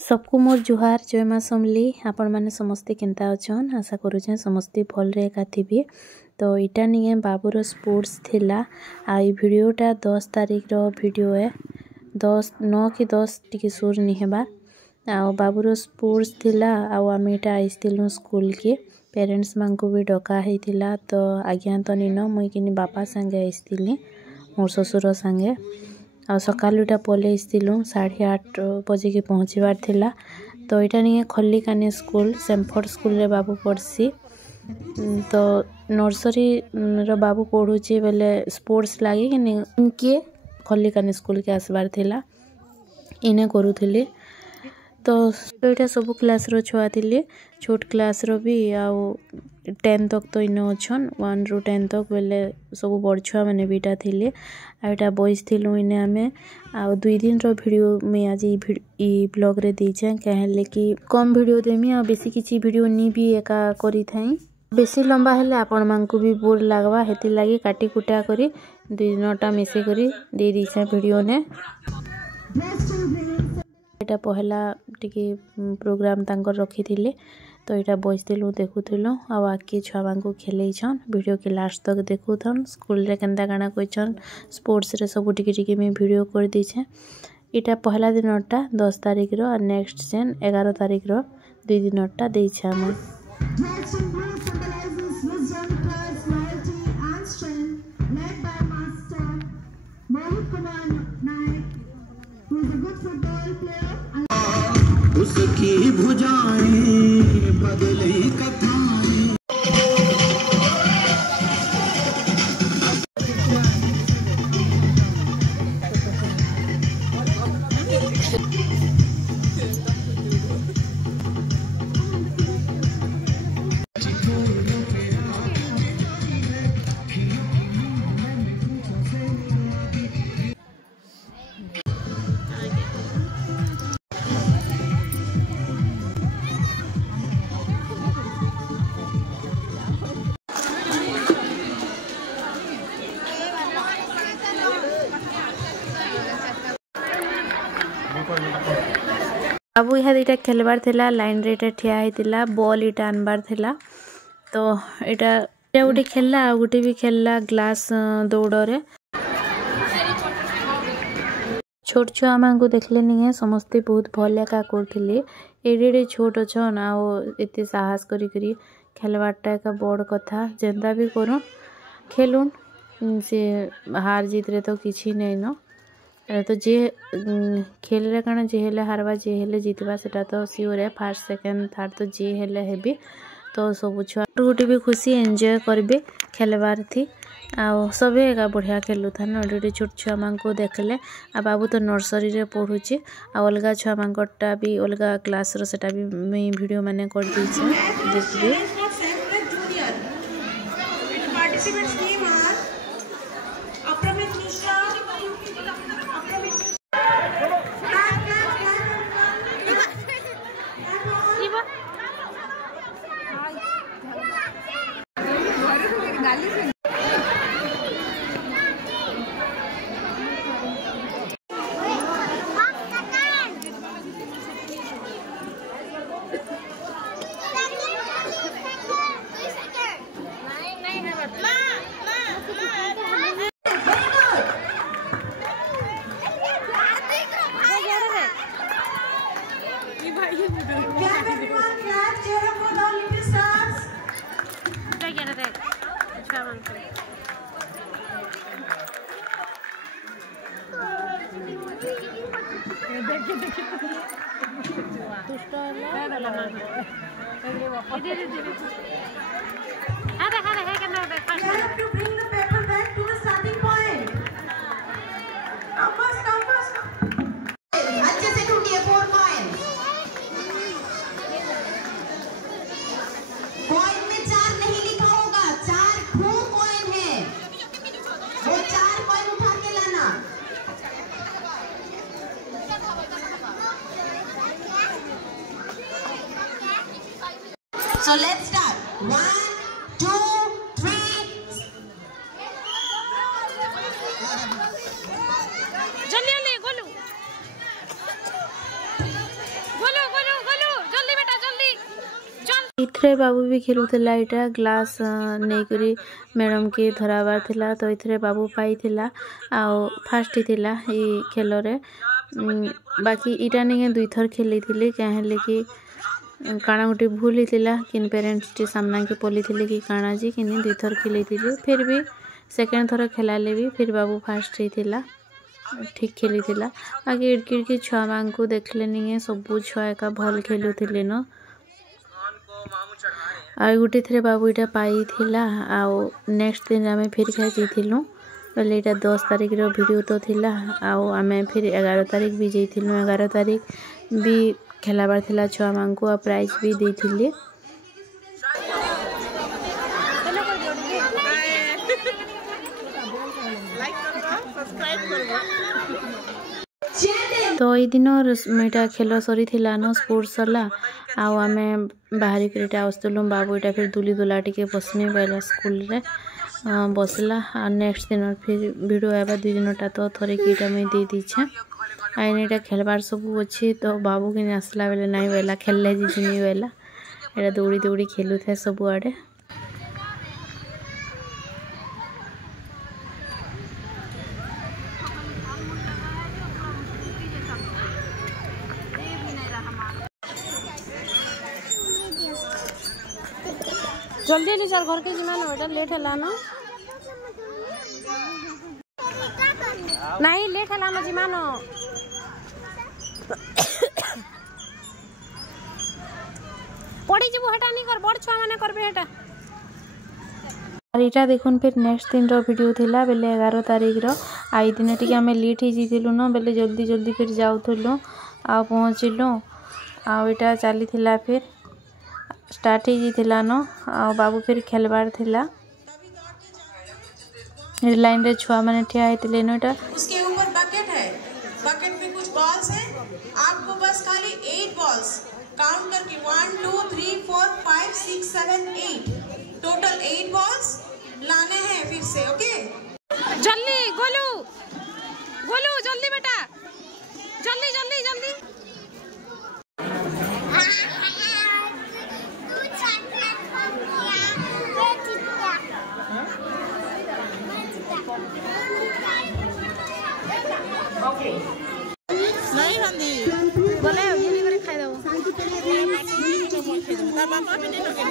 सबको मोर जुहार जय माँ समली आपण मैंने समस्ते केंता अच्छन आशा करुचे समस्ते भल रे एका थिबे। तो इटा नहीं बाबूर स्पोर्ट्स थिला आ वीडियोटा 10 तारीख रो वीडियो है 9 कि 10 टिके सुर नहीं हेबा आ बाबूर स्पोर्ट्स थिला आ आमे इटा आइस्तिलु स्कूल के पेरेंट्स मान को भी डका हेतिला तो आज्ञा तो निनो मुई किनी बापा संगे आइस्तिली मोर ससुर संगे आ सकालुटा पले आइस्तिलु 8:30 बजे के पहुँचबार थिला। तो इटा नहीं खल्ली कानी स्कूल सेमफोर्ड स्कूल रे बाबू पढ़सी तो नर्सरी रो बाबू पढ़ुची बेले स्पोर्ट्स लगे कि इनके खल्ली कानी स्कूल के आसबार थिला इने करूथिले। तो यहाँ सब क्लास रो छुआ थिले छोट क्लास रो भी आउ 10 तक तो इन अच्छन 1 ରୁ 10 तक बेले सब बड़ छुआ मैंने बीटा थिले आटा बॉयज थिलु इने आमे आउ 2 दिन रो वीडियो में आज ई ब्लॉग रे दीछे कहले कि कम वीडियो देमी आ बेसी किछि वीडियो नी भी एका करी थाई बेसी लंबा हेले आपण मानकु भी बोर लागबा हेति लागि काटी कुटा करी 2 दिनटा मिसे करी दे दीछे वीडियो ने। एटा पहला टिके प्रोग्राम तांकर रखी थिले तो यहाँ बसलु देखुलु आगे छुआ को खेलैछन वीडियो के लास्ट तक देखुथन स्कूल रे केंता काना कोइछन स्पोर्ट्स रे सब टिके टिके में वीडियो कर दीछे। इटा पहला दिनटा 10 तारीख रो और नेक्स्ट जेन 11 तारीख रो 2 दिनटा देइछे हम। उसकी भुजाएं बदले कथाएं बाबू यहाँ दुटा खेलबार थिला लाइन रे ठिया होता बॉल इटा आनबार थिला तो इटा गोटे खेलला आ गोटे भी खेलला ग्लास दौड़े छोट छुआ मान को देखले नहीं समस्ते बहुत भल एका करथिले एडे छोट अच्छन आओ एते साहस करी करी खेलबारटा एक बड़ कथा जेंदा भी करूँ खेलुन से हार जीत रे तो किसी नहीं न तो जे खेल रे काना जे हेले हारबा जे हेले जीतबा सेटा तो सियोर है फर्स्ट सेकंड थर्ड तो जे हेले हेबी तो सब छुआ गोटे भी खुशी एंजॉय करबे खेलबार थी आ सबे एका बढ़िया खेलु था न छोट छुआ मान को देखले आ बाबू तो नर्सरी रे पढ़ुची आ अलगा छुआ मानकटा भी अलगा क्लास रो सेटा भी मैं वीडियो माने कर दीछे देखबे। So let's start. 1, 2, 3. जल्दी जल्दी गोलू गोलू गोलू गोलू जल्दी बेटा जल्दी चल। इथरे बाबू भी खेलुला इटा ग्लास नेकरी मैडम के धराबार थिला तो इथरे बाबू पाई थिला आ फास्ट थिला ई खेल रे। बाकी इटा नहीं दुई थर खेली थिले कहेले कि काना गोटे भूल होता किन पेरेंट्स टी सामना के पली थे कि काना जी कि दुई थर खेली फिर भी सेकेंड थर खेलाले भी फिर बाबू फास्ट होता ठीक खेली बाकी इड़की छुआ मान को देखले नहीं सबू छुआ एका भल खेलुले न आ गोटे थे बाबू यहाँ पाई नेक्स्ट दिन आम फिर खाई जाइलु बोले यहाँ 10 तारिख वीडियो तो थिला आम फिर 11 तारिख भी जाइलु 11 तारिख भी खेलाबार थिला छुआ मान को प्राइज भी देथिले। तो ये दिन मेटा खेल सरी थिला न स्पोर्ट्स सरला आम बाहरी आसलु बाबू यहाँ फिर दुली दुला टे बसमी पाला स्कूल रे बसला नेक्स्ट दिन फिर वीडियो आवा 2 दिन तो थोड़े कीटा मुझे दे दीछे आईन यहाँ खेलबार सब अच्छी तो बाबू कि आसला बेले नहीं बोला खेलले जीजिमी बोला यहाँ दौड़ी दौड़ी खेलु थे सब आड़े। जल्दी जल्दी चल घर के जिमा बेटा लेट है ना नहीं लेट है ना जिमा न पड़ी जीवु हटा नहीं कर बड़ छुआ माने करबे हटा। और इटा देखुन फिर नेक्स्ट दिन रो वीडियो थिला बेले 11 तारिख रो आई दिन टिके हमें लेट ही जीतिलु न बेले जल्दी जल्दी फिर जाउथुलु आ पहुँचिलु आ इटा चली थिला फिर स्टार्ट ही जीतिला न आ बाबू फिर खेलबार थिला लाइन रे छुआ माने ठिया हेतिले न इटा उसके ऊपर बकेट है बकेट में कुछ बॉल्स है आपको बस खाली 8 बॉल्स काउंट करके 1 2 3 4 5 6 7 8 टोटल 8 बॉल्स लाने हैं फिर से ओके। जल्दी गोलू गोलू जल्दी बेटा जल्दी जल्दी जल्दी नहीं बंदी बोले ये करे खाई दो पापा भी नहीं लगे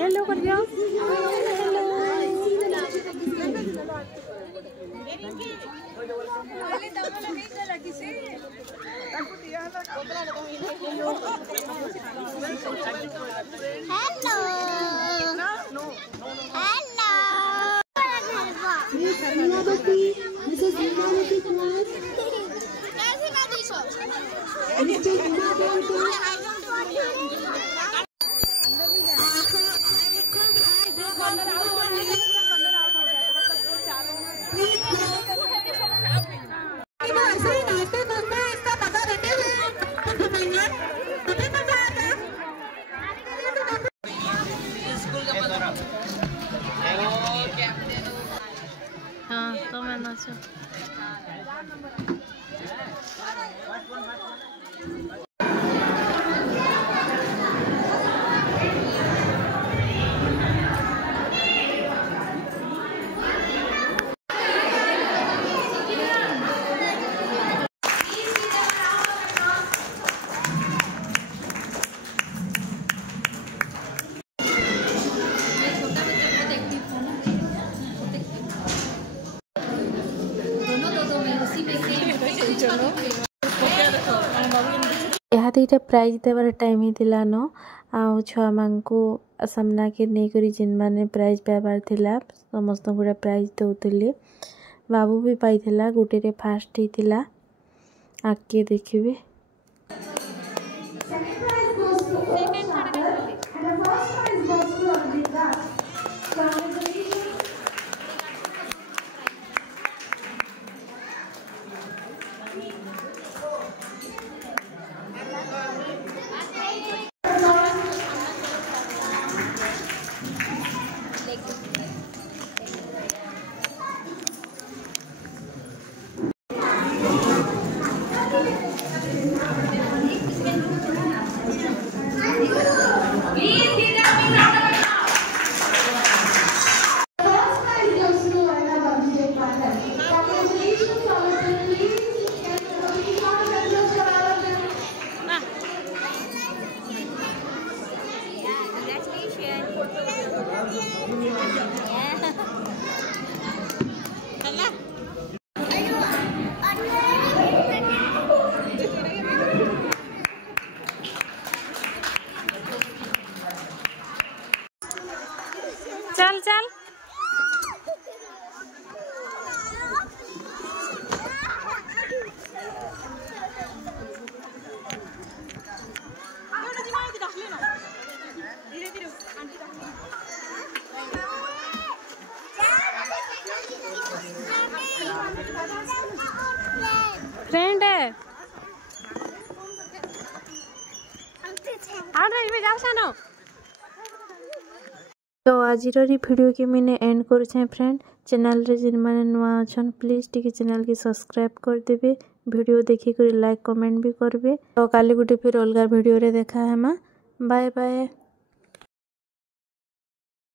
हेलो कर दियो हाँ तो मैं नाचो यहाँ तो प्राइज देवार टाइम ही न आ छुआ मान को सामना के नहीं करी जिन माने प्राइज पाइबार थिला समस्त गुड़ा प्राइज दौले बाबू भी पाइथिला गुटे रे फास्ट हिथिला आके देखिबे चल चल फ्रेंड है जाओ तो आज वीडियो के मैंने एंड कर फ्रेंड चैनल रे जिन माने नुआ अछन प्लीज टिके चैनल की सब्सक्राइब कर देबे वीडियो देखि कर लाइक कमेंट भी करबे तो काली गुटे फिर अलगा वीडियो रे देखा है मा बाय बाय।